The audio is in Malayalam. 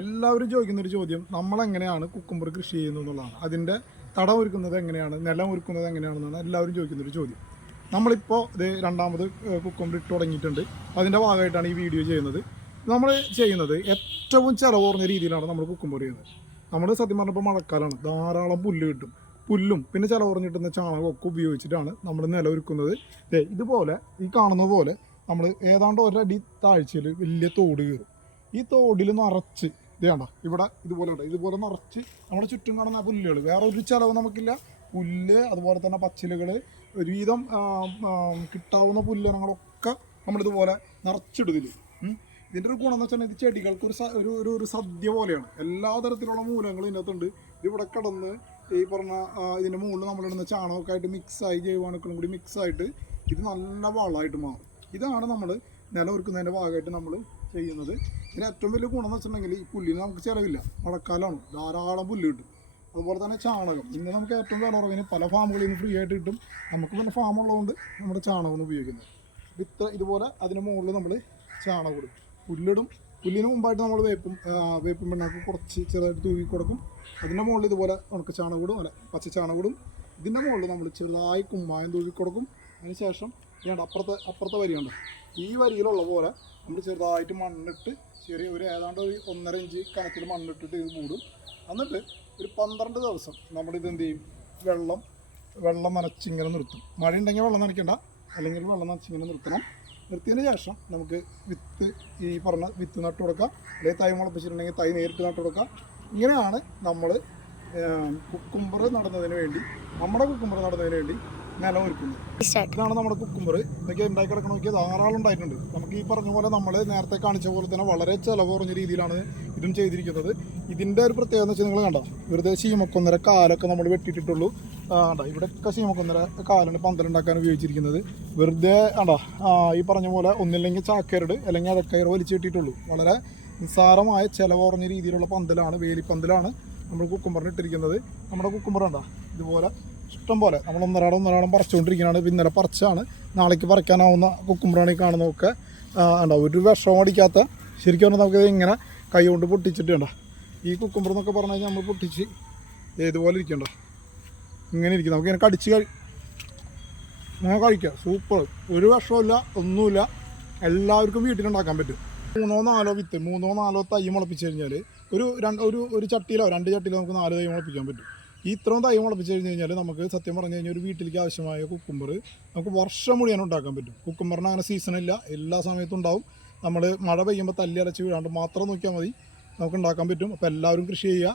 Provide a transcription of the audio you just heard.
എല്ലാവരും ചോദിക്കുന്നൊരു ചോദ്യം, നമ്മളെങ്ങനെയാണ് കുക്കുംബർ കൃഷി ചെയ്യുന്നത് എന്നുള്ളതാണ്. അതിൻ്റെ തടം ഒരുക്കുന്നത് എങ്ങനെയാണ്, നിലം ഒരുക്കുന്നത് എങ്ങനെയാണെന്നാണ് എല്ലാവരും ചോദിക്കുന്നൊരു ചോദ്യം. നമ്മളിപ്പോൾ ഇത് രണ്ടാമത് കുക്കുംബർ ഇട്ട് തുടങ്ങിയിട്ടുണ്ട്. അതിൻ്റെ ഭാഗമായിട്ടാണ് ഈ വീഡിയോ ചെയ്യുന്നത്. നമ്മൾ ചെയ്യുന്നത് ഏറ്റവും ചിലവ് കുറഞ്ഞ രീതിയിലാണ് നമ്മൾ കുക്കുംബർ ചെയ്യുന്നത്. നമ്മൾ സത്യം പറഞ്ഞപ്പോൾ മഴക്കാലമാണ്, ധാരാളം പുല്ല് കിട്ടും. പുല്ലും പിന്നെ ചിലവ് കുറഞ്ഞ് കിട്ടുന്ന ചാണകമൊക്കെ ഉപയോഗിച്ചിട്ടാണ് നമ്മൾ നിലം ഒരുക്കുന്നത്. ഇതുപോലെ ഈ കാണുന്ന പോലെ നമ്മൾ ഏതാണ്ട് ഒരടി താഴ്ചയിൽ വലിയ തോട് കയറും. ഈ തോടിൽ നിറച്ച് വേണ്ട ഇവിടെ ഇതുപോലെ നിറച്ച് നമ്മുടെ ചുറ്റും കാണുന്ന പുല്ലുകൾ, വേറെ ഒരു ചിലവ് നമുക്കില്ല. പുല്ല്, അതുപോലെ തന്നെ പച്ചിലകൾ, ഒരുവിധം കിട്ടാവുന്ന പുല്ലിനങ്ങളൊക്കെ നമ്മളിതുപോലെ നിറച്ചിടുതിൽ. ഇതിൻ്റെ ഒരു ഗുണം എന്ന് വെച്ചാൽ ഇത് ചെടികൾക്ക് ഒരു സദ്യ പോലെയാണ്. എല്ലാ തരത്തിലുള്ള മൂലങ്ങളും ഇതിനകത്തുണ്ട്. ഇതിവിടെ കിടന്ന് ഈ പറഞ്ഞ ഇതിൻ്റെ മുകളിൽ നമ്മളിടുന്ന ചാണകമൊക്കെ ആയിട്ട് മിക്സായി, ജൈവാണുക്കളും കൂടി മിക്സായിട്ട് ഇത് നല്ല വളമായിട്ട് മാറും. ഇതാണ് നമ്മൾ നിലം ഒരുക്കുന്നതിൻ്റെ ഭാഗമായിട്ട് നമ്മൾ ചെയ്യുന്നത്. ഇതിന് ഏറ്റവും വലിയ ഗുണം എന്ന് വെച്ചിട്ടുണ്ടെങ്കിൽ ഈ പുല്ലിന് നമുക്ക് ചിലവില്ല. മഴക്കാലമാണ്, ധാരാളം പുല്ല് കിട്ടും. അതുപോലെ തന്നെ ചാണകം ഇന്ന് നമുക്ക് ഏറ്റവും വില കുറവിന് പല ഫാമുകളിൽ നിന്ന് ഫ്രീ ആയിട്ട് കിട്ടും. നമുക്ക് പിന്നെ ഫാം ഉള്ളതുകൊണ്ട് നമ്മുടെ ചാണകമാണ് ഉപയോഗിക്കുന്നത്. ഇതുപോലെ അതിന് മുകളിൽ നമ്മൾ ചാണകം ഇടും, പുല്ലിടും. പുല്ലിന് മുമ്പായിട്ട് നമ്മൾ വേപ്പും പിണ്ണാക്ക് കുറച്ച് ചെറുതായിട്ട് തൂവി കൊടുക്കും. അതിൻ്റെ മുകളിൽ ഇതുപോലെ ഉണക്ക ചാണകം അല്ല പച്ച ചാണകം. ഇതിൻ്റെ മുകളിൽ നമ്മൾ ചെറുതായി കുമ്മായം തൂവി കൊടുക്കും. അതിന് ശേഷം അപ്പുറത്തെ വരിയുണ്ട്, ഈ വരിയിലുള്ള പോലെ നമ്മൾ ചെറുതായിട്ട് മണ്ണിട്ട് ഒരു ഏതാണ്ട് ഒരു 1.5 ഇഞ്ച് കനത്തിൽ മണ്ണിട്ടിട്ട് ഇത് മൂടും. എന്നിട്ട് ഒരു 12 ദിവസം നമ്മളിത് എന്ത് ചെയ്യും, വെള്ളം നനച്ചിങ്ങനെ നിർത്തും. മഴ ഉണ്ടെങ്കിൽ വെള്ളം നനയ്ക്കണ്ട, അല്ലെങ്കിൽ വെള്ളം നനച്ചിങ്ങനെ നിർത്തണം. നിർത്തിയതിന് ശേഷം നമുക്ക് ഈ പറഞ്ഞ വിത്ത് നട്ടു കൊടുക്കാം. അല്ലെങ്കിൽ തൈ മുളപ്പിച്ചിട്ടുണ്ടെങ്കിൽ തൈ നേരിട്ട് നട്ടു കൊടുക്കാം. ഇങ്ങനെയാണ് നമ്മൾ കുക്കുംബർ നടുന്നതിന് വേണ്ടി നിലം ഒരുക്കുന്നത്. ഇതാണ് നമ്മുടെ കുക്കുംബർ. ഇതൊക്കെ ഉണ്ടാക്കി കിടക്കണം. നോക്കിയാൽ ധാരാളം ഉണ്ടായിട്ടുണ്ട്. നമുക്ക് ഈ പറഞ്ഞ പോലെ നമ്മൾ നേരത്തെ കാണിച്ച പോലെ തന്നെ വളരെ ചിലവ് കുറഞ്ഞ രീതിയിലാണ് ഇതും ചെയ്തിരിക്കുന്നത്. ഇതിൻ്റെ ഒരു പ്രത്യേകത എന്ന് വെച്ചാൽ നിങ്ങൾ കണ്ടോ, വെറുതെ ശീമക്കൊന്നര കാലൊക്കെ നമ്മൾ വെട്ടിയിട്ടുള്ളൂ. കണ്ടോ, ഇവിടെയൊക്കെ ശീമക്കൊന്നര കാലാണ് പന്തലുണ്ടാക്കാൻ ഉപയോഗിച്ചിരിക്കുന്നത്. വെറുതെ കണ്ടോ, ഈ പറഞ്ഞ പോലെ ഒന്നില്ലെങ്കിൽ ചാക്കയറുട് അല്ലെങ്കിൽ അടക്കയറ് വലിച്ചു കെട്ടിയിട്ടുള്ളൂ. വളരെ നിസ്സാരമായ ചിലവ് കുറഞ്ഞ രീതിയിലുള്ള പന്തലാണ്, വേലിപ്പന്തലാണ് നമ്മൾ കുക്കുംബറിന് ഇട്ടിരിക്കുന്നത്. നമ്മുടെ കുക്കുംബർ കണ്ടോ ഇതുപോലെ ഇഷ്ടം പോലെ നമ്മൾ ഒന്നരാടം പറിച്ചുകൊണ്ടിരിക്കുന്നതാണ്. ഇന്നലെ പറിച്ചാണ്, നാളേക്ക് പറിക്കാനാവുന്ന കുക്കുംബറാണ് ഈ കാണുന്നതൊക്കെ. ഉണ്ടാവും ഒരു വിഷവും അടിക്കാത്ത, ശരിക്കും പറഞ്ഞാൽ നമുക്ക് ഇങ്ങനെ കൈ കൊണ്ട് പൊട്ടിച്ചിട്ട് കണ്ടോ, ഈ കുക്കുംബർ എന്നൊക്കെ പറഞ്ഞു കഴിഞ്ഞാൽ നമ്മൾ പൊട്ടിച്ച് ഇതുപോലെ ഇരിക്കണ്ട, ഇങ്ങനെ ഇരിക്കും. നമുക്ക് ഇങ്ങനെ കടിച്ച് നമ്മൾ കഴിക്കാം. സൂപ്പർ, ഒരു വിഷമില്ല, ഒന്നുമില്ല. എല്ലാവർക്കും വീട്ടിലുണ്ടാക്കാൻ പറ്റും. 3-4 തൈ മുളപ്പിച്ച് കഴിഞ്ഞാൽ ഒരു ചട്ടിയിലോ 2 ചട്ടിയിലോ നമുക്ക് 4 തൈ മുളപ്പിക്കാൻ പറ്റും. ഈ ഇത്രയും തൈ മുളപ്പിച്ച് കഴിഞ്ഞാൽ നമുക്ക് സത്യം പറഞ്ഞു കഴിഞ്ഞാൽ ഒരു വീട്ടിലേക്ക് ആവശ്യമായ കുക്കുംബർ നമുക്ക് വർഷം മുഴുവൻ ഉണ്ടാക്കാൻ പറ്റും. കുക്കുംബറിന് അങ്ങനെ സീസണില്ല, എല്ലാ സമയത്തും ഉണ്ടാവും. നമ്മൾ മഴ പെയ്യുമ്പോൾ തല്ലി അലച്ച് വീഴാണ്ട് മാത്രം നോക്കിയാൽ മതി, നമുക്ക് ഉണ്ടാക്കാൻ പറ്റും. അപ്പോൾ എല്ലാവരും കൃഷി ചെയ്യുക.